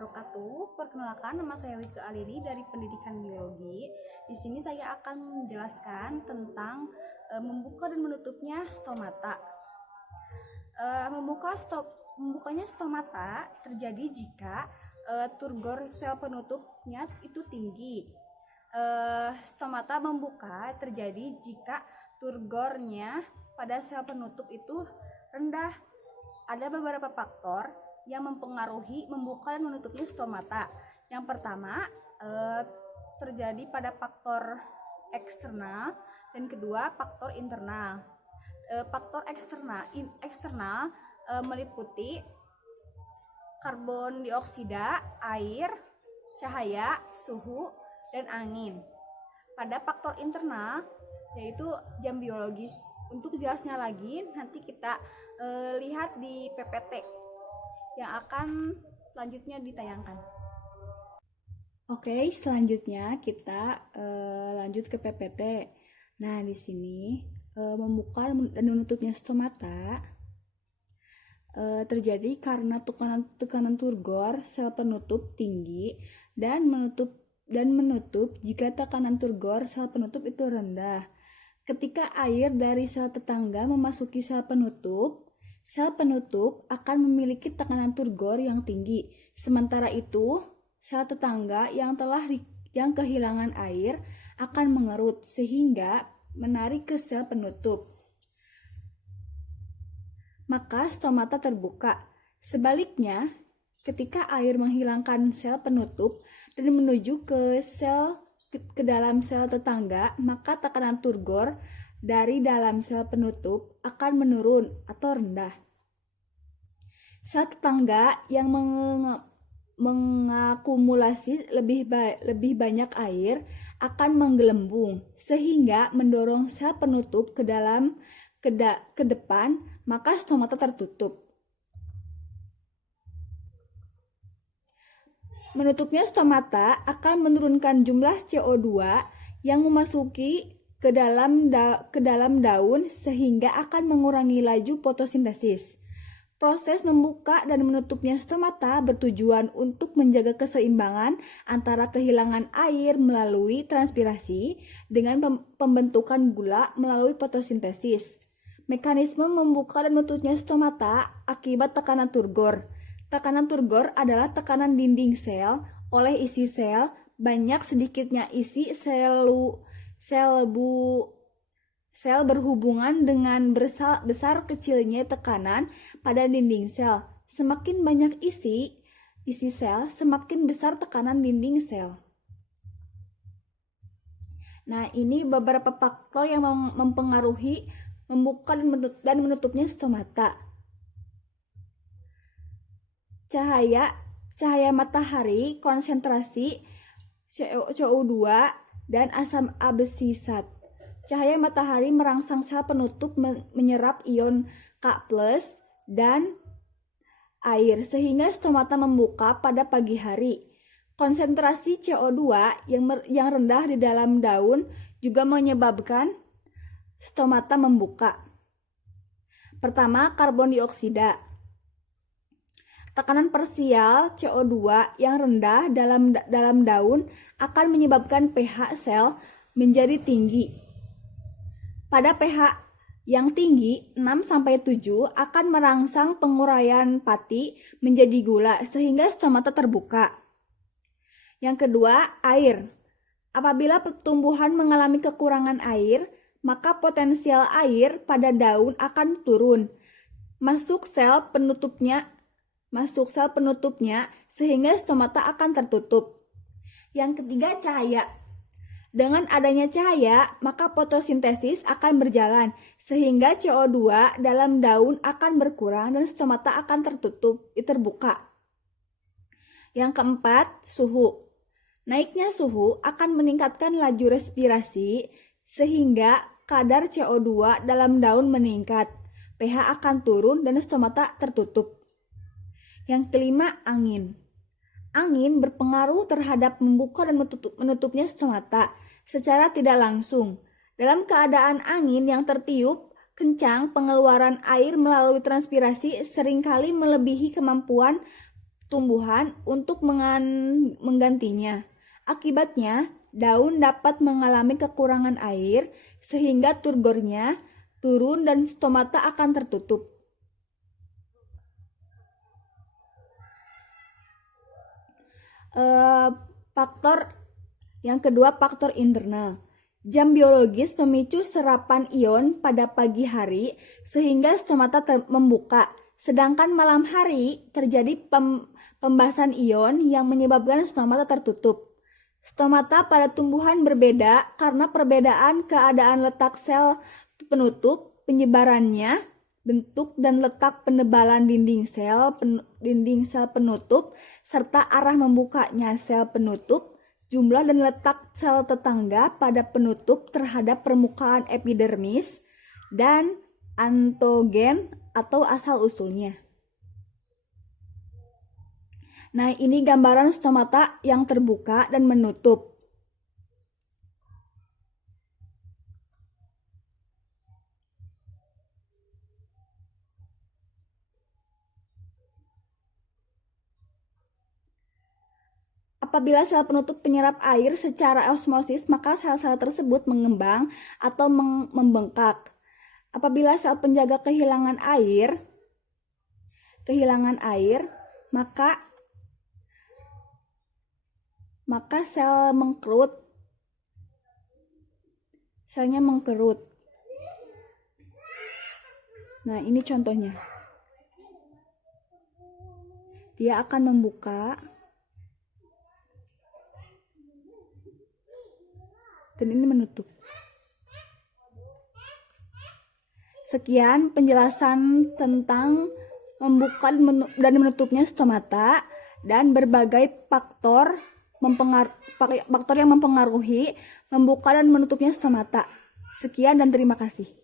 wabarakatuh. Perkenalkan, nama saya Wika Aliri dari Pendidikan Biologi. Di sini saya akan menjelaskan tentang membuka dan menutupnya stomata. Membukanya stomata terjadi jika turgor sel penutupnya itu tinggi. Stomata membuka terjadi jika turgornya pada sel penutup itu rendah. Ada beberapa faktor yang mempengaruhi membuka dan menutupnya stomata. Yang pertama terjadi pada faktor eksternal dan kedua faktor internal. Faktor eksternal meliputi karbon dioksida, air, cahaya, suhu, dan angin. Pada faktor internal yaitu jam biologis. Untuk jelasnya lagi nanti kita lihat di PPT yang akan selanjutnya ditayangkan. Oke, selanjutnya kita lanjut ke PPT. Nah, di sini membuka dan menutupnya stomata terjadi karena tekanan turgor sel penutup tinggi dan menutup jika tekanan turgor sel penutup itu rendah. Ketika air dari sel tetangga memasuki sel penutup akan memiliki tekanan turgor yang tinggi. Sementara itu, sel tetangga yang kehilangan air akan mengerut sehingga menarik ke sel penutup. Maka stomata terbuka. Sebaliknya, ketika air menghilangkan sel penutup dan menuju ke dalam sel tetangga, maka tekanan turgor dari dalam sel penutup akan menurun atau rendah. Sel tetangga yang mengakumulasi lebih banyak air akan menggelembung sehingga mendorong sel penutup ke depan, maka stomata tertutup. Menutupnya stomata akan menurunkan jumlah CO2 yang memasuki ke dalam daun sehingga akan mengurangi laju fotosintesis. Proses membuka dan menutupnya stomata bertujuan untuk menjaga keseimbangan antara kehilangan air melalui transpirasi dengan pembentukan gula melalui fotosintesis. Mekanisme membuka dan menutupnya stomata akibat tekanan turgor. Tekanan turgor adalah tekanan dinding sel oleh isi sel, banyak sedikitnya isi sel berhubungan dengan besar kecilnya tekanan pada dinding sel. Semakin banyak isi sel, semakin besar tekanan dinding sel. Nah, ini beberapa faktor yang mempengaruhi membuka dan menutupnya stomata. Cahaya matahari, konsentrasi CO2 dan asam absisat. Cahaya matahari merangsang sel penutup menyerap ion K+ dan air sehingga stomata membuka pada pagi hari. Konsentrasi CO2 yang rendah di dalam daun juga menyebabkan stomata membuka. Pertama, karbon dioksida. Tekanan parsial CO2 yang rendah dalam daun akan menyebabkan pH sel menjadi tinggi. Pada pH yang tinggi 6-7 akan merangsang penguraian pati menjadi gula sehingga stomata terbuka. Yang kedua, air. Apabila tumbuhan mengalami kekurangan air, maka potensial air pada daun akan turun. Masuk sel penutupnya sehingga stomata akan tertutup. Yang ketiga, cahaya. Dengan adanya cahaya, maka fotosintesis akan berjalan sehingga CO2 dalam daun akan berkurang dan stomata akan terbuka. Yang keempat, suhu. Naiknya suhu akan meningkatkan laju respirasi sehingga kadar CO2 dalam daun meningkat. pH akan turun dan stomata tertutup. Yang kelima, angin. Angin berpengaruh terhadap membuka dan menutupnya stomata secara tidak langsung. Dalam keadaan angin yang tertiup kencang, pengeluaran air melalui transpirasi seringkali melebihi kemampuan tumbuhan untuk menggantinya. Akibatnya, daun dapat mengalami kekurangan air sehingga turgornya turun dan stomata akan tertutup. Faktor yang kedua, faktor internal. Jam biologis memicu serapan ion pada pagi hari sehingga stomata membuka, sedangkan malam hari terjadi pembasahan ion yang menyebabkan stomata tertutup. Stomata pada tumbuhan berbeda karena perbedaan keadaan letak sel penutup, penyebarannya, bentuk dan letak penebalan dinding sel penutup, serta arah membukanya sel penutup, jumlah dan letak sel tetangga pada penutup terhadap permukaan epidermis, dan antogen atau asal-usulnya. Nah, ini gambaran stomata yang terbuka dan menutup. Apabila sel penutup penyerap air secara osmosis, maka sel-sel tersebut mengembang atau membengkak. Apabila sel penjaga kehilangan air, maka selnya mengkerut. Nah, ini contohnya. Dia akan membuka dan ini menutup. Sekian penjelasan tentang membuka dan menutupnya stomata dan berbagai faktor yang mempengaruhi membuka dan menutupnya stomata. Sekian dan terima kasih.